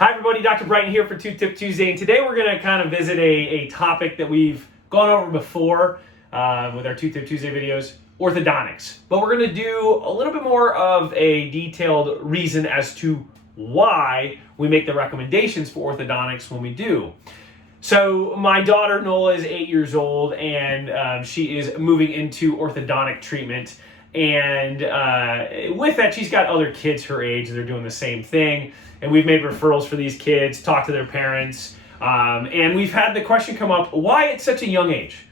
Hi everybody, Dr. Bryton here for Tooth Tip Tuesday, and today we're going to kind of visit a topic that we've gone over before with our Tooth Tip Tuesday videos, orthodontics. But we're going to do a little bit more of a detailed reason as to why we make the recommendations for orthodontics when we do. So my daughter Nola is 8 years old, and she is moving into orthodontic treatment. And with that, she's got other kids her age. They're doing the same thing. And we've made referrals for these kids, talked to their parents. And we've had the question come up, why at such a young age?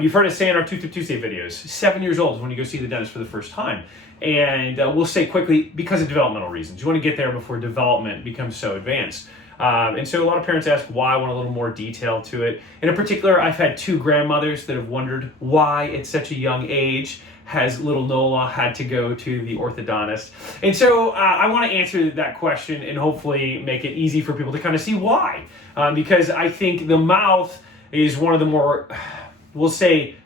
You've heard us say in our Tooth Tip Tuesday videos, 7 years old is when you go see the dentist for the first time. And we'll say quickly, because of developmental reasons. You want to get there before development becomes so advanced. And so a lot of parents ask why. I want a little more detail to it. And in particular, I've had two grandmothers that have wondered why at such a young age has little Nola had to go to the orthodontist. And so I want to answer that question and hopefully make it easy for people to kind of see why. Because I think the mouth is one of the more, we'll say,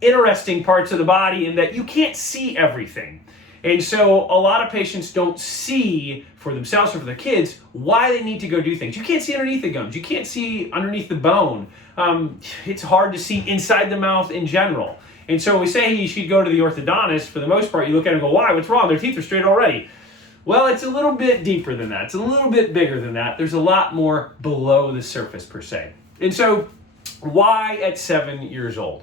interesting parts of the body in that you can't see everything. And so a lot of patients don't see for themselves or for their kids why they need to go do things. You can't see underneath the gums. You can't see underneath the bone. It's hard to see inside the mouth in general. And so when we say you should go to the orthodontist, for the most part, you look at it and go, why? What's wrong? Their teeth are straight already. Well, it's a little bit deeper than that. It's a little bit bigger than that. There's a lot more below the surface, per se. And so why at 7 years old?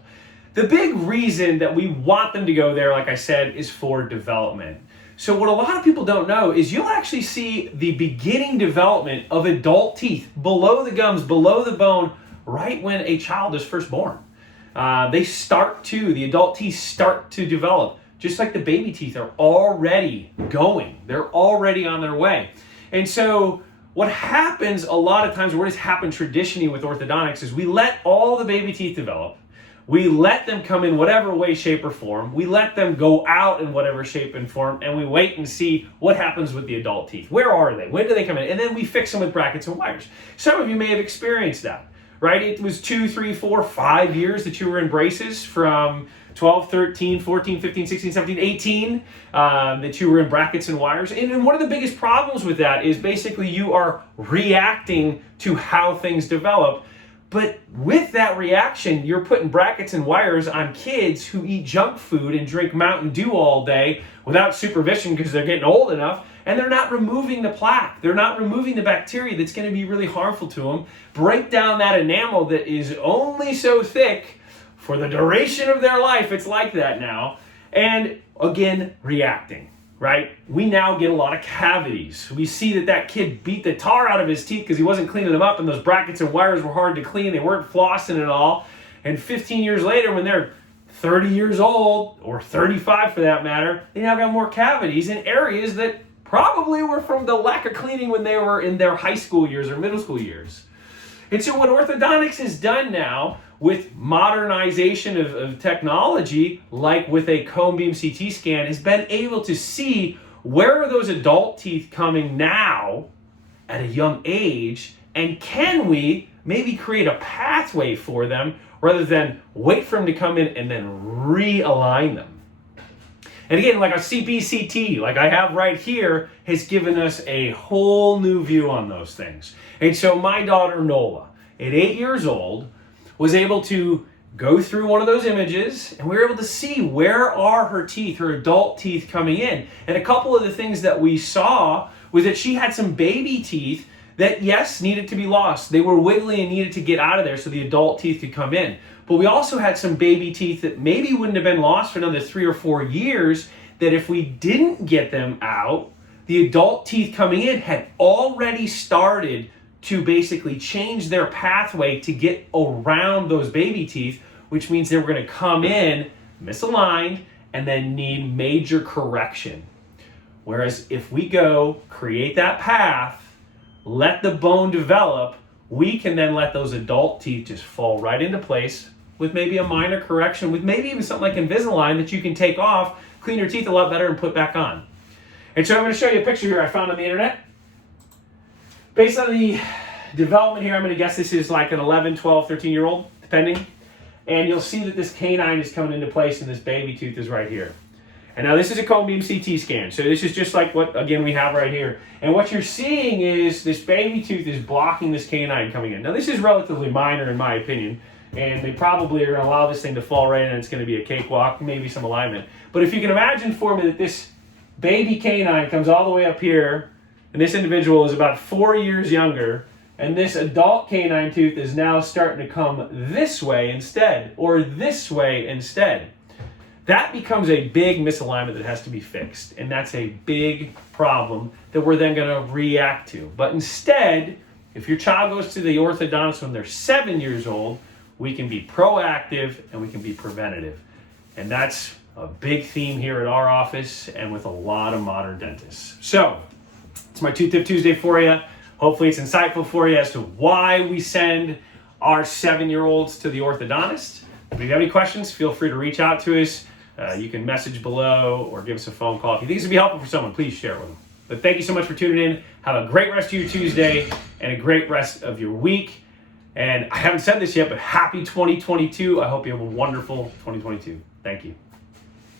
The big reason that we want them to go there, like I said, is for development. So what a lot of people don't know is you'll actually see the beginning development of adult teeth below the gums, below the bone, right when a child is first born. The adult teeth start to develop, just like the baby teeth are already going. They're already on their way. And so what happens a lot of times, or what has happened traditionally with orthodontics, is we let all the baby teeth develop. We let them come in whatever way, shape, or form. We let them go out in whatever shape and form, and we wait and see what happens with the adult teeth. Where are they? When do they come in? And then we fix them with brackets and wires. Some of you may have experienced that. Right? It was 2, 3, 4, 5 years that you were in braces from 12, 13, 14, 15, 16, 17, 18, that you were in brackets and wires. And one of the biggest problems with that is basically you are reacting to how things develop. But with that reaction, you're putting brackets and wires on kids who eat junk food and drink Mountain Dew all day without supervision because they're getting old enough. And they're not removing the plaque. They're not removing the bacteria that's going to be really harmful to them. Break down that enamel that is only so thick for the duration of their life. It's like that now. And again, reacting, right? We now get a lot of cavities. We see that kid beat the tar out of his teeth because he wasn't cleaning them up, and those brackets and wires were hard to clean. They weren't flossing at all. And 15 years later, when they're 30 years old, or 35 for that matter, they now got more cavities in areas that probably were from the lack of cleaning when they were in their high school years or middle school years. And so what orthodontics has done now with modernization of technology, like with a cone beam CT scan, has been able to see where are those adult teeth coming now at a young age, and can we maybe create a pathway for them rather than wait for them to come in and then realign them. And again, like a CBCT, like I have right here, has given us a whole new view on those things. And so my daughter Nola, at 8 years old, was able to go through one of those images, and we were able to see where are her teeth, her adult teeth coming in. And a couple of the things that we saw was that she had some baby teeth that, yes, needed to be lost. They were wiggly and needed to get out of there so the adult teeth could come in. But we also had some baby teeth that maybe wouldn't have been lost for another 3 or 4 years, that if we didn't get them out, the adult teeth coming in had already started to basically change their pathway to get around those baby teeth, which means they were going to come in misaligned and then need major correction. Whereas if we go create that path, let the bone develop, we can then let those adult teeth just fall right into place with maybe a minor correction, with maybe even something like Invisalign that you can take off, clean your teeth a lot better, and put back on. And so I'm going to show you a picture here I found on the internet. Based on the development here, I'm going to guess this is like an 11, 12, 13-year-old, depending. And you'll see that this canine is coming into place and this baby tooth is right here. And now this is a cone beam CT scan. So this is just like what, again, we have right here. And what you're seeing is this baby tooth is blocking this canine coming in. Now this is relatively minor in my opinion, and they probably are going to allow this thing to fall right in, and it's going to be a cakewalk, maybe some alignment. But if you can imagine for me that this baby canine comes all the way up here, and this individual is about 4 years younger, and this adult canine tooth is now starting to come this way instead, or this way instead. That becomes a big misalignment that has to be fixed, and that's a big problem that we're then going to react to. But instead, if your child goes to the orthodontist when they're 7 years old, we can be proactive and we can be preventative. And that's a big theme here at our office and with a lot of modern dentists. So, it's my Tooth Tip Tuesday for you. Hopefully it's insightful for you as to why we send our 7-year-olds to the orthodontist. If you have any questions, feel free to reach out to us. You can message below or give us a phone call. If you think this would be helpful for someone, please share it with them. But thank you so much for tuning in. Have a great rest of your Tuesday and a great rest of your week. And I haven't said this yet, but happy 2022. I hope you have a wonderful 2022. Thank you.